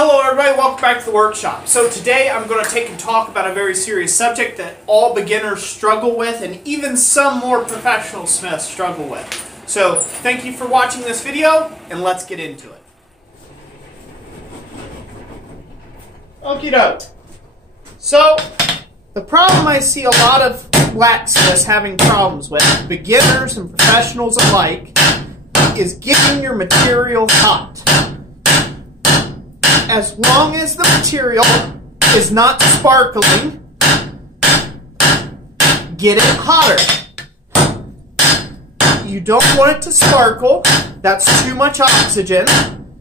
Hello everybody, welcome back to the workshop. So today I'm going to take and talk about a very serious subject that all beginners struggle with and even some more professional smiths struggle with. So thank you for watching this video and let's get into it. Okie doke. So the problem I see a lot of blacksmiths having problems with, beginners and professionals alike, is getting your material hot. As long as the material is not sparkling, get it hotter. You don't want it to sparkle, that's too much oxygen,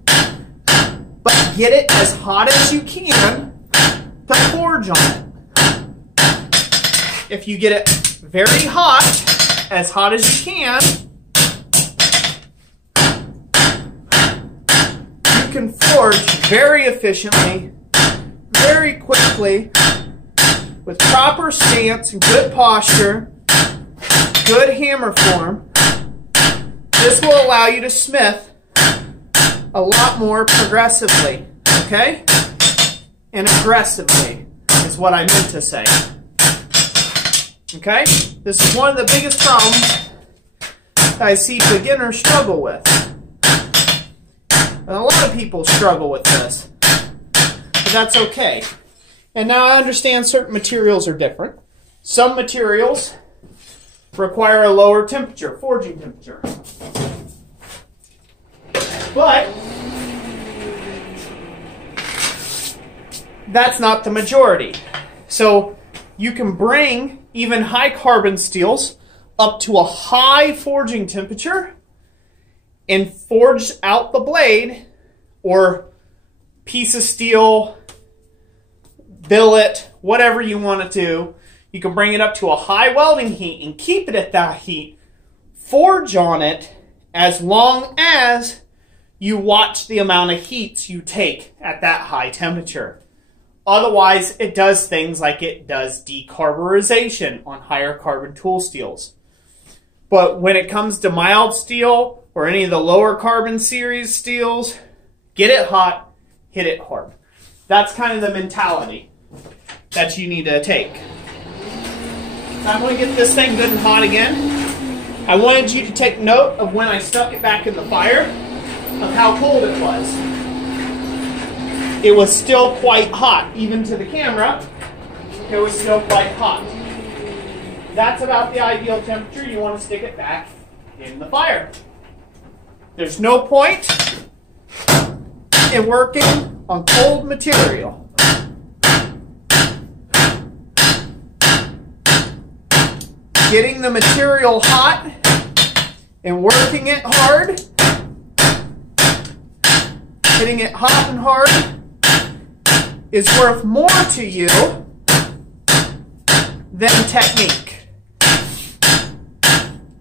but get it as hot as you can to forge on it. If you get it very hot, as hot as you can, you can forge very efficiently, very quickly, with proper stance and good posture, good hammer form. This will allow you to smith a lot more progressively, okay? And aggressively is what I meant to say. Okay? This is one of the biggest problems that I see beginners struggle with. And a lot of people struggle with this, but that's okay. And now I understand certain materials are different. Some materials require a lower temperature, forging temperature. But that's not the majority. So you can bring even high carbon steels up to a high forging temperature and forge out the blade or piece of steel, billet, whatever you want to do. You can bring it up to a high welding heat and keep it at that heat. Forge on it as long as you watch the amount of heats you take at that high temperature. Otherwise, it does things like it does decarburization on higher carbon tool steels. But when it comes to mild steel or any of the lower carbon series steels, get it hot, hit it hard. That's kind of the mentality that you need to take. So I'm going to get this thing good and hot again. I wanted you to take note of when I stuck it back in the fire, of how cold it was. It was still quite hot, even to the camera. It was still quite hot. That's about the ideal temperature. You want to stick it back in the fire. There's no point in working on cold material. Getting the material hot and working it hard, hitting it hot and hard, is worth more to you than technique,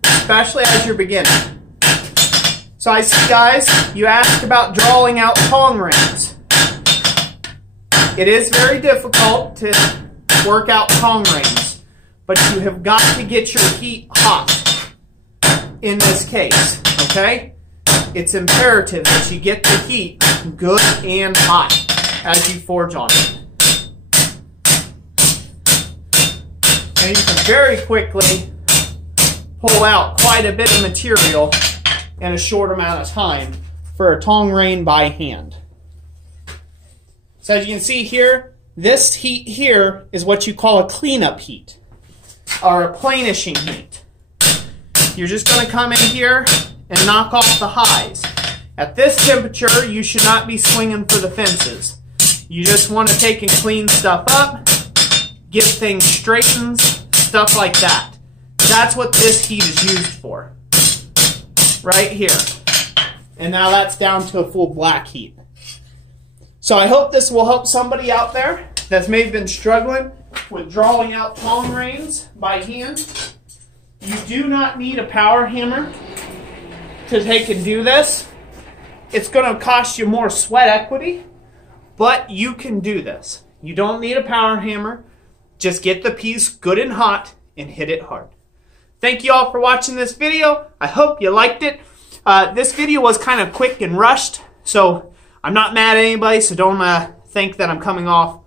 especially as you're beginning. So I see, guys, you asked about drawing out tong rings. It is very difficult to work out tong rings, but you have got to get your heat hot in this case, okay? It's imperative that you get the heat good and hot as you forge on it. And you can very quickly pull out quite a bit of material in a short amount of time for a tong ring by hand. So as you can see here, this heat here is what you call a cleanup heat, or a planishing heat. You're just going to come in here and knock off the highs. At this temperature, you should not be swinging for the fences. You just want to take and clean stuff up, get things straightened, stuff like that. That's what this heat is used for. Right here. And now that's down to a full black heat. So I hope this will help somebody out there that's maybe been struggling with drawing out tong rings by hand. You do not need a power hammer to take and do this. It's going to cost you more sweat equity, but you can do this. You don't need a power hammer. Just get the piece good and hot and hit it hard. Thank you all for watching this video. I hope you liked it. This video was kind of quick and rushed, so I'm not mad at anybody, so don't think that I'm coming off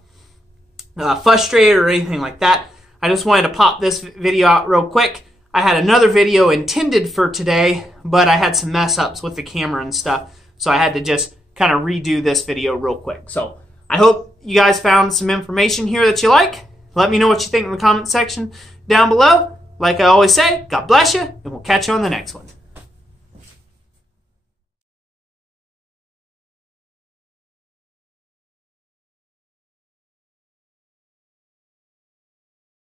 frustrated or anything like that. I just wanted to pop this video out real quick. I had another video intended for today, but I had some mess ups with the camera and stuff, so I had to just kind of redo this video real quick. So I hope you guys found some information here that you like. Let me know what you think in the comment section down below. Like I always say, God bless you, and we'll catch you on the next one.